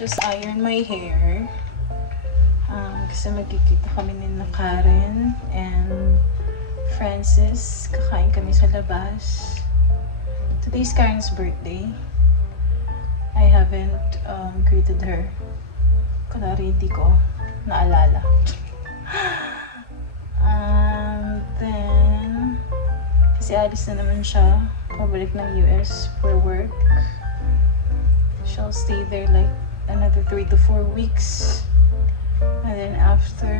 just iron my hair. Kasi magkikita kami ni Karen and Francis. Kakain kami sa labas. Today's Karen's birthday. I haven't greeted her. Kunwari hindi ko naalala. Then, kasi alis na naman siya. Pabalik ng US for work. She'll stay there like another 3 to 4 weeks. And then after,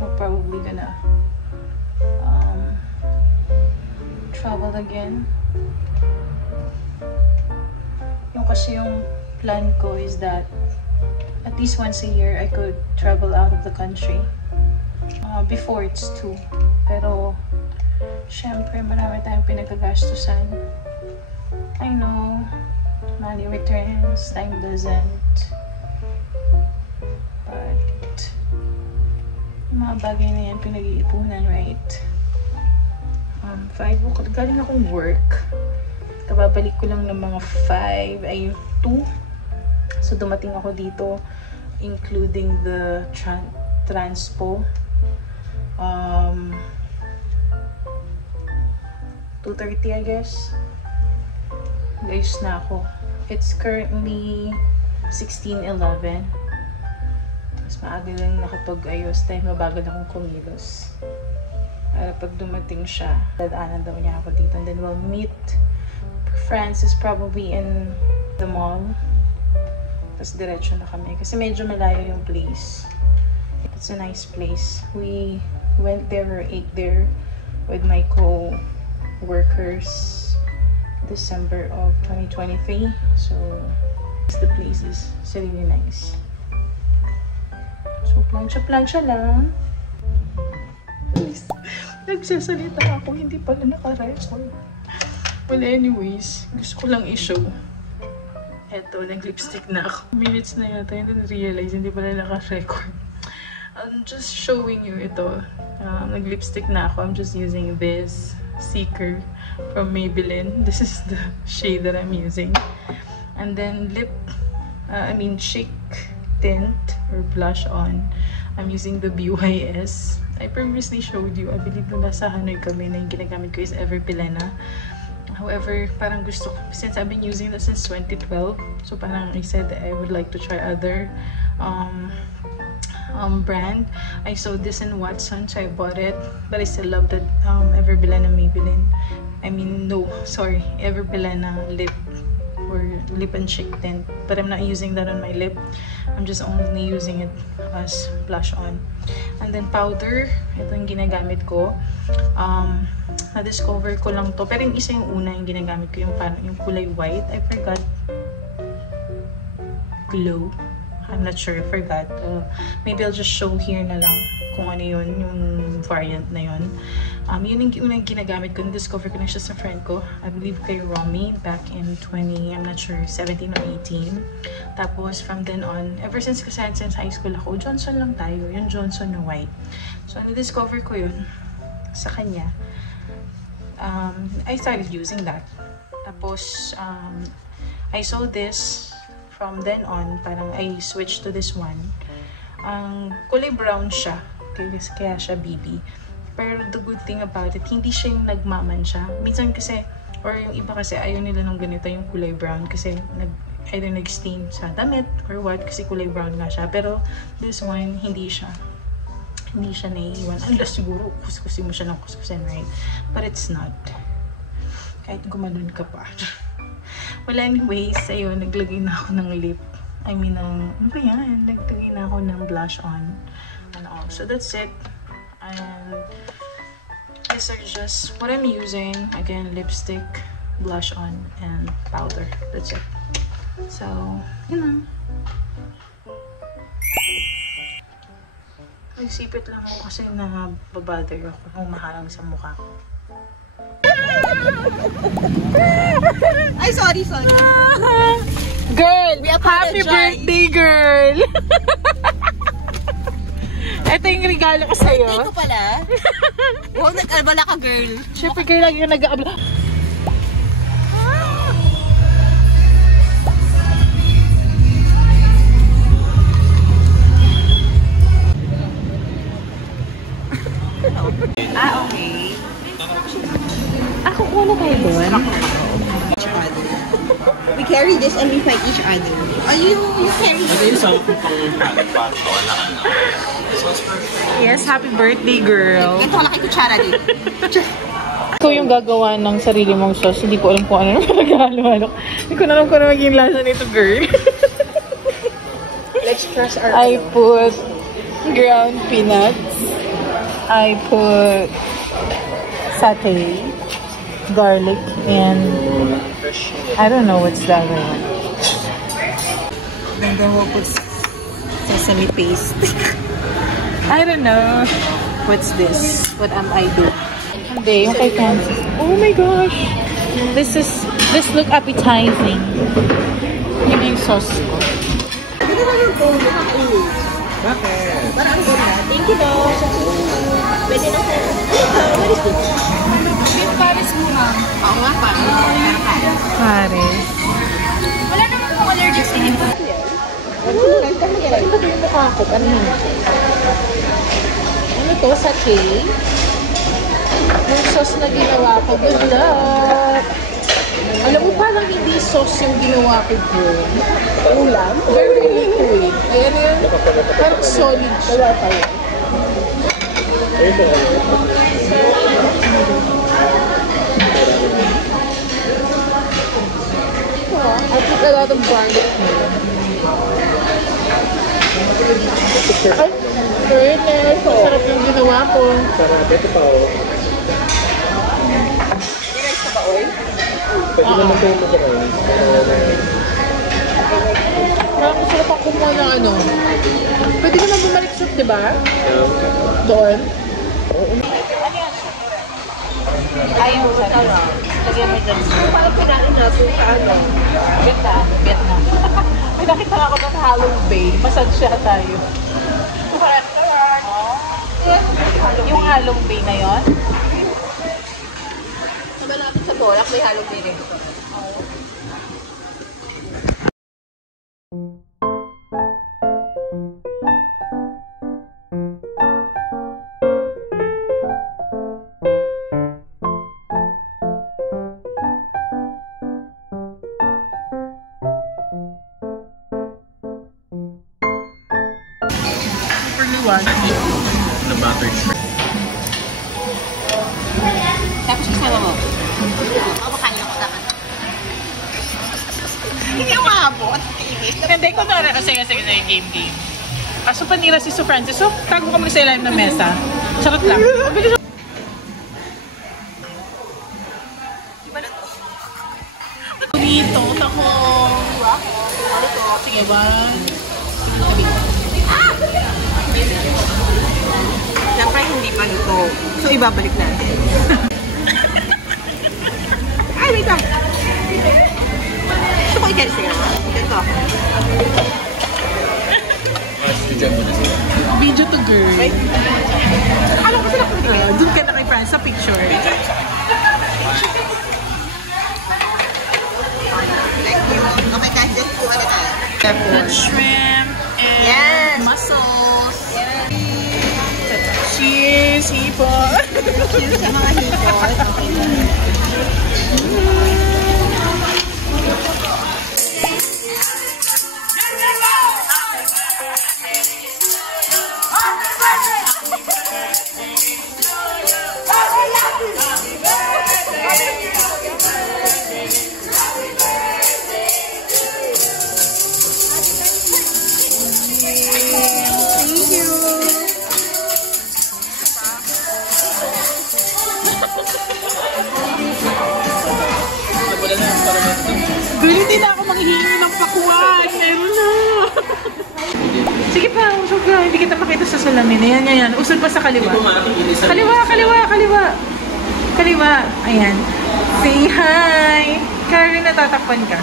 we're probably gonna travel again. Yung plan ko is that at least once a year I could travel out of the country. Before it's 2. Pero syempre marami tayong pinagagastusan. I know, money returns, time doesn't. But yung mga bagay na yan pinag-iipunan, right? 5 o'clock, galing akong work. Kababalik ko lang ng mga 5, ay 2. So dumating ako dito, including the transpo. 2:30 I guess. Guys na ako. It's currently 16:11. Mas maaga lang nakapag-ayos dahil mabagal akong kumilos. Para pag dumating siya, dadaanan daw niya ako dito. And then we'll meet Francis probably in the mall. Tapos diretso na kami. Kasi medyo malayo yung place. It's a nice place. We went there or ate there with my co-workers December of 2023. So the place is really nice. So plancha-plancha lang. Nagsasalita ako, hindi pala naka-record. Well anyways, gusto ko lang i-show. Eto, nag-lipstick na ako. Minutes na yata, hindi na-realize, hindi pala naka-record. I'm just showing you ito. Nag-lipstick na ako. I'm just using this Seeker from Maybelline. This is the shade that I'm using. And then cheek tint or blush on. I'm using the BYS. I previously showed you, I believe nung nasa Hanoi kami na yung ginagamit ko is Ever Bilena. However, parang gusto ko, since I've been using that since 2012, so parang I said that I would like to try other brand. I saw this in Watson, so I bought it, but I still love that Ever Bilena Maybelline. Ever Bilena lip or lip and cheek tint, but I'm not using that on my lip. I'm just only using it as blush on. And then powder, ito yung ginagamit ko. Na-discover ko lang to, pero yung isa yung una yung ginagamit ko, yung kulay white. I forgot. Glow. I'm not sure, I forgot. Maybe I'll just show here na lang kung ano yun, yung variant na yun. Yun yung unang ginagamit ko. Na-discover ko na siya sa friend ko. I believe kay Romy back in 20, I'm not sure, 17 or 18. Tapos from then on, ever since high school ako, Johnson lang tayo. Yung Johnson na white. So na-discover ko yun sa kanya. I started using that. Tapos, I saw this. From then on, parang I switched to this one. Kulay brown siya. Kaya siya BB. Pero the good thing about it, hindi siya yung nagmaman-siya. Minsan kasi, or yung iba kasi, ayaw nila ng ganito yung kulay brown. Kasi either nag-stain sa damit or what. Kasi kulay brown nga siya. Pero this one, hindi siya. Hindi siya naiiwan. Unless siguro, kuskusin mo siya ng kuskusin, right? But it's not. Kahit gumanon ka pa. Well, anyways, ayun, naglagay na ako ng lip. ano ba yan? Naglagay na ako ng blush on. And all. So, that's it. And these are just what I'm using. Again, lipstick, blush on, and powder. That's it. So, yun lang. Nagsipit lang ako kasi nababother ako kung maharang sa mukha ko. Ay, sorry. Girl, happy birthday, girl! Ito yung regalo ko sa'yo. Birthday ko pala? Wow, nag-albala ka, girl. Siyempre, girl, lagi ka nag-aabla. We carry this and we fight each other. Oh, you carry it. Yes, happy birthday, girl. Ito wala kay kutsara din. Ikaw yung gagawa ng sarili mong sauce. Hindi ko alam kung ano yung maghalo-halo. Hindi ko na alam kung ano maging lasa nito, girl. Let's crush our I put ground peanuts. I put satay, garlic, and I don't know what's the other one. And then we'll put sesame paste. I don't know. What's this? What am I doing? Hindi, yung kay Francis. Oh my gosh! This look appetizing. Yun yung sauce ko. Pwede na yung phone. Bakit? Parang ang ganda. Thank you, Dog. Pwede na sa... What is this? Beef Paris muna. Oo nga, parang Paris. wala naman akong allergic sa inyo. Ano ba yung mukha ko? Ano yun? Ano to? Satay? Yung sauce na ginawa ko. Good luck! Alam mo, parang hindi sauce yung ginawa ko doon. Ulam? Very liquid. Ayan yun. Parang solid siya. I put a lot of garlic here. Ay, goodness. Masarap yung ginawa ko. Ito pa o. Nice na ba, oy? Pwede naman kayo mag-run. Parang masarap ako kumuha ng ano. Pwede naman bumalik soup, di ba? Doon. Ayaw mo sa lagyan mo dyan. Parang pinanin natin sa ano. Vietnam. May nakita ako ng Halong Bay. Massage siya tayo. Yung Halong Bay na yon. Sabi natin sa Borac, may halong din. The buttered shrimp. Tapos kasama mo. Ako makain ako sa akin. Hindi umabot. Hindi ko na sige, game. So, panira si Sue Francis. So, tago ka muna sa ilalim ng mesa. Sarap lang. Mabilis. Dito, tako. Sige ba? Siyempre, hindi pa luto. So, ibabalik natin. Ay, wait lang. Gusto ko i-carry siya. Dito. Video to girl. Alam ko sila kung Doon ka na kay Franz sa picture. Okay, guys, just kuha na tayo. That shrimp and Yes. mussels. Cheers, hipo. Cheers sa mga hipon. Okay lang. Girl, hindi na ako manghihingi ng pakuan. Meron na. Sige pa, usog ka. Hindi kita makita sa salamin. Ayan. Usog pa sa kaliwa. Kaliwa. Ayan. Say hi. Karen, natatakpan ka.